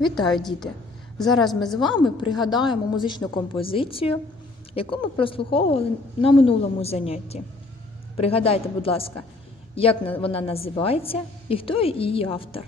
Вітаю, діти! Зараз ми з вами пригадаємо музичну композицію, яку ми прослуховували на минулому занятті. Пригадайте, будь ласка, як вона називається і хто її автор.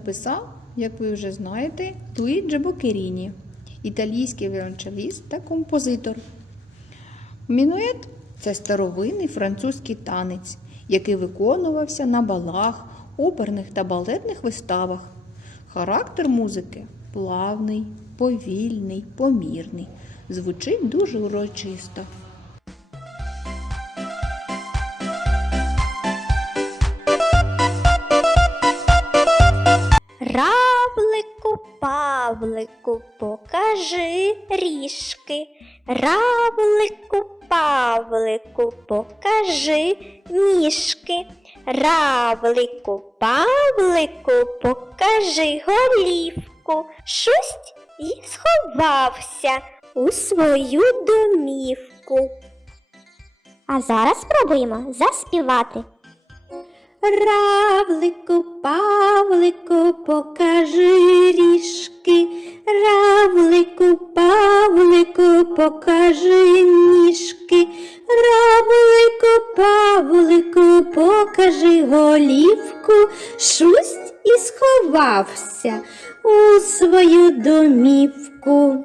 Написав, як ви вже знаєте, Луїджі Бокеріні, італійський віолончеліст та композитор. Мінует це старовинний французький танець, який виконувався на балах, оперних та балетних виставах. Характер музики плавний, повільний, помірний, звучить дуже урочисто. Павлику, покажи ріжки. Равлику, Павлику, покажи ніжки. Равлику, Павлику, покажи голівку. Шусть і сховався у свою домівку. А зараз спробуємо заспівати. Равлику, Павлику, покажи ріжки. Равлику, Павлику, покажи ніжки. Равлику, Павлику, покажи голівку. Шусть і сховався у свою домівку.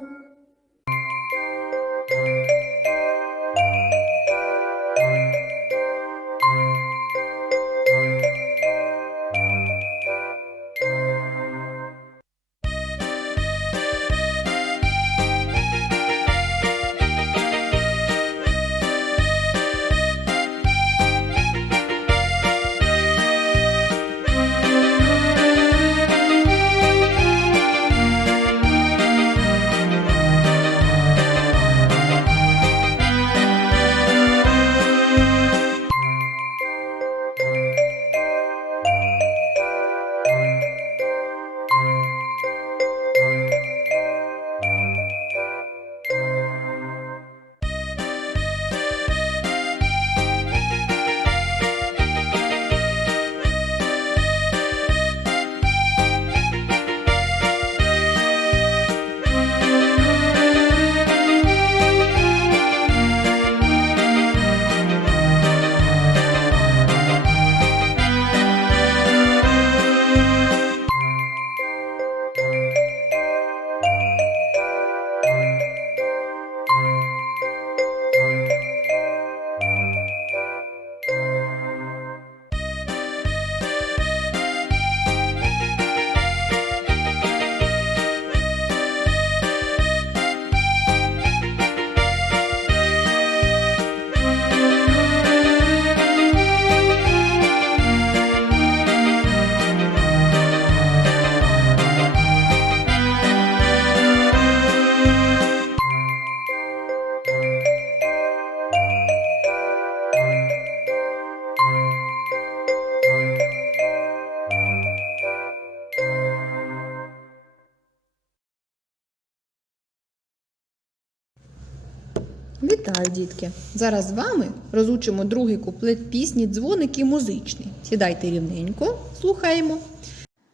Вітаю, дітки! Зараз з вами розучимо другий куплет пісні Дзвоники музичні. Сідайте рівненько, слухаємо.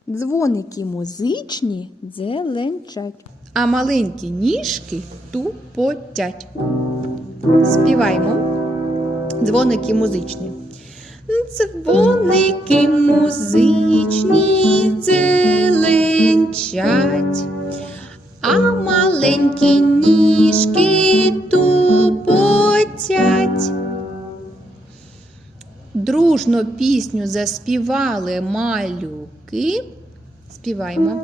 Дзвоники музичні дзеленчать, а маленькі ніжки тупотять. Співаємо. Дзвоники музичні. Дзвоники пісню заспівали малюки. Співаємо.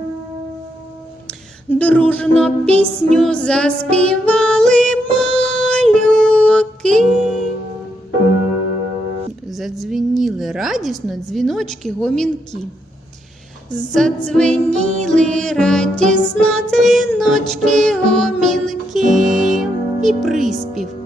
Дружно пісню заспівали малюки. Задзвеніли радісно дзвіночки гомінки. Задзвеніли радісно дзвіночки гомінки. І приспів.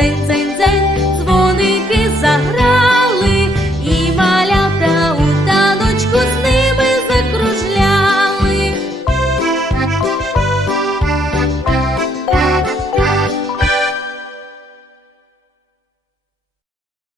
plains